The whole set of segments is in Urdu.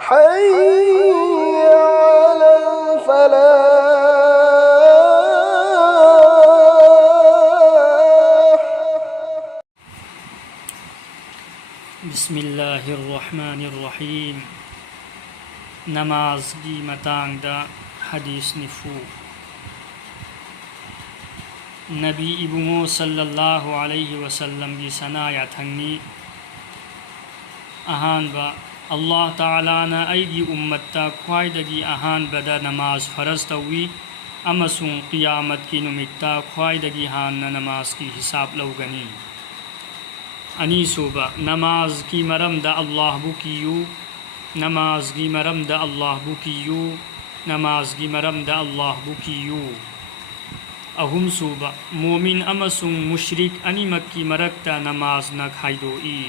حي على الفلاح. بسم الله الرحمن الرحيم. نماز کی متانگ دا حدیث نفو. نبی ابو صلی اللہ علیہ وسلم کی سنایا تھنگنی اہان با اللہ تعالیٰ نا ایگی امتا خوائدگی اہان بدا نماز فرض توی امسون قیامت کی نمکتا خوائدگی ہان نماز کی حساب لوگنی. انیسوبا نماز کی مرم دا اللہ بکیو، نماز کی مرم دا اللہ بکیو، نماز کی مرم دا اللہ بکیو. اہم صوبہ مومن امسون مشرک انیمک کی مرکتا نماز نہ کھائدوئی.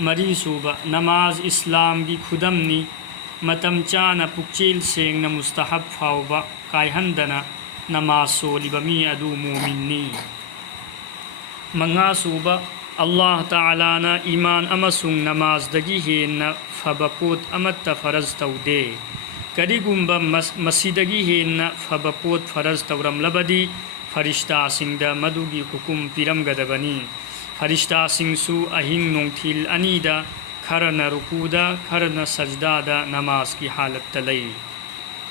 مری صوبہ نماز اسلام کی خدمنی متم چانا پکچیل سینگ مستحب فاوبا کائہندنا نماز سولی بمی ادو مومنی. منگا صوبہ اللہ تعالیٰ نا ایمان امسون نماز دگی ہین فبپوت امت فرض تو دے. کریگمبا مسیدگی ہین فبپوت فرض تورم لبدی فرشتہ سنگ دا مدوگی حکم پیرم گدبنی. فرشتہ سنگ سو اہنگ نونگتھیل انیدا کھرنا رکودا کھرنا سجدہ دا نماز کی حالت تلئی.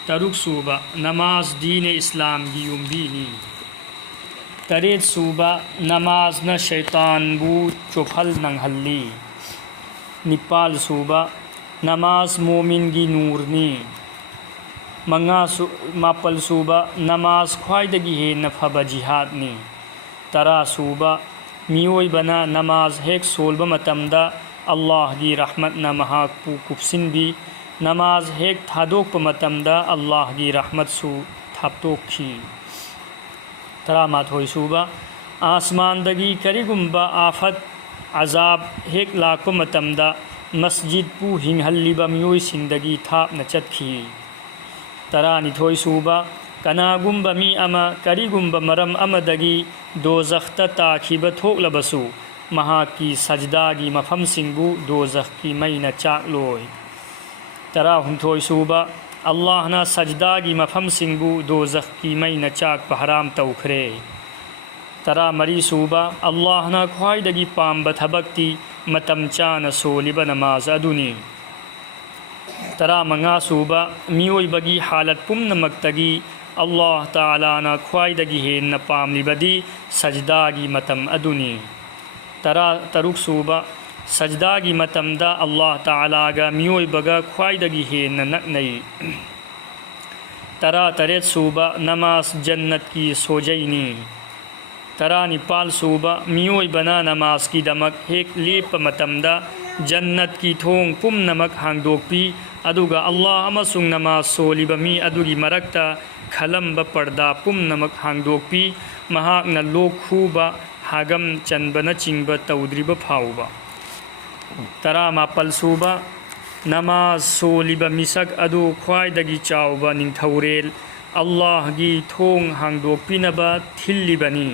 ترک صوبہ نماز دین اسلام کی یمبینی. تریت صوبہ نماز نہ شیطان بو چوپھل ننگھلی. نپال صوبہ نماز مومن کی نورنی. ماپل صوبہ نماز خوائدگی ہے نفب جہادنی. ترا صوبہ میوئی بنا نماز ہیک سولب متمدہ اللہ کی رحمت نہ مہاک پو کپسن بھی نماز ہیک تھادوک متمدہ اللہ کی رحمت سو تھپتوک کی. ترا مات ہوئی صوبہ آسمان دگی کریگمبا آفت عذاب ہیک لاکھ متمدہ مسجد پو ہنگھلی بمیوئی سندگی تھاپ نچت کی. ترا نتھوئی صوبہ کناگمبا می اما کریگمبا مرم امدگی دوزخت تاکیب تھوک لبسو مہا کی سجدہ کی مفہم سنگبو دوزخ کی مئی نہ چاک لوئی. ترا ہنتھوئی صوبہ اللہ نا سجدہ کی مفہم سنگبو دوزخ کی مئی نہ چاک پہرام توکھرے. ترا مری صوبہ اللہ نا خوائدگی پام بتھبکتی متم چان سولب نماز ادونی. ترا منگا صوبہ میوئی بگی حالت پم نمکتگی اللہ تعالیٰ نا خوائدگی ہے نہ پام لبدی سجدہ کی متم ادونی. ترا ترک صوبہ سجدہ کی متم دا اللہ تعالیٰ گا میوئی بگا خوائدگی ہے نہ نئی. ترا تریت صوبہ نماز جنت کی سوجینی. ترا نپال صوبہ میوئی بنا نماز کی دمک ایک لیپ متم دا جنت کی تھونگ پم نمک ہانگ دوک پی ادوگا اللہ امسونگ نماز سولی بمی ادوگی مرکتا کھلم بپردہ پم نمک ہانگ دوک پی مہاک نہ لوک خوبا ہاگم چنب نہ چنب تودری بپھاؤبا. ترا ماپل صوبہ نماز سولی بمیسک ادو خوائدگی چاوبا ننتھوریل اللہ گی تھونگ ہانگ دوک پی نبا تھلی بنی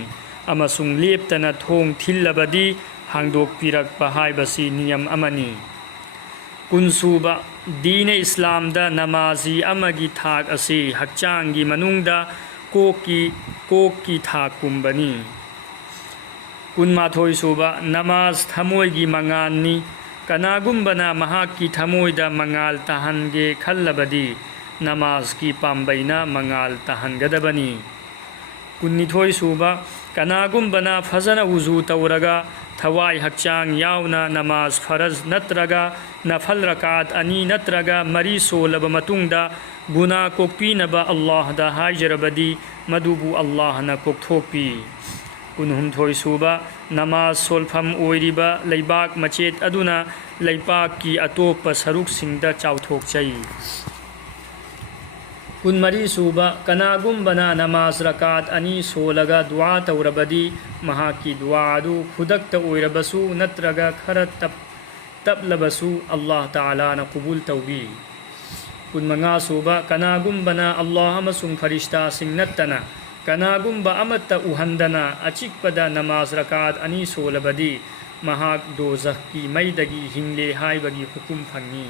امسونگ لیپتنا تھونگ تھل بدی ہانگ دوک پیرک بہائی بسی نیم امنی. کن صوبہ دین اسلام دا نمازی امگی تھاک اسی ہکچانگی منونگ دا کوک کی تھاک کمبنی. کن ماتھوئی صوبہ نماز تھموئی گی منگانی کناگمبنا مہاک کی تھموئی دا منگال تہن گے کھلبدی نماز کی پامبینا منگال تہن گدبنی. کن نتھوئی صوبہ کناگمبنا فزن وضو تورگا تھوائی ہکچانگ یاونا نماز فرض نترگا نفل رکعت انی نترگا مری سولب متونگ دا گناہ کوک پی نبا اللہ دا حاجر بدی مدوبو اللہ نا کوک تھوک پی. کن تھوئی صوبہ نماز سولفم اویریبا لیباک مچیت ادونا لیپاک کی اتوپ سروک سنگدا چاوتھوک چئی. کن مری صوبہ کناگم بنا نماز رکعت انی سولگا دعا توربدی مہا کی دعا ادو خدکت اویربسو نترگا کھرت تب لبسو اللہ تعالیٰ نا قبول توبی. کن منگا صوبہ کناگم بنا اللہ مسنگ فرشتہ سنگ نتنا کناگمبا امت اوہندنا اچک پدا نماز رکعت انی سولبدی مہاک دوزخ کی میدگی ہنگلے ہائی بگی حکم پھنگی.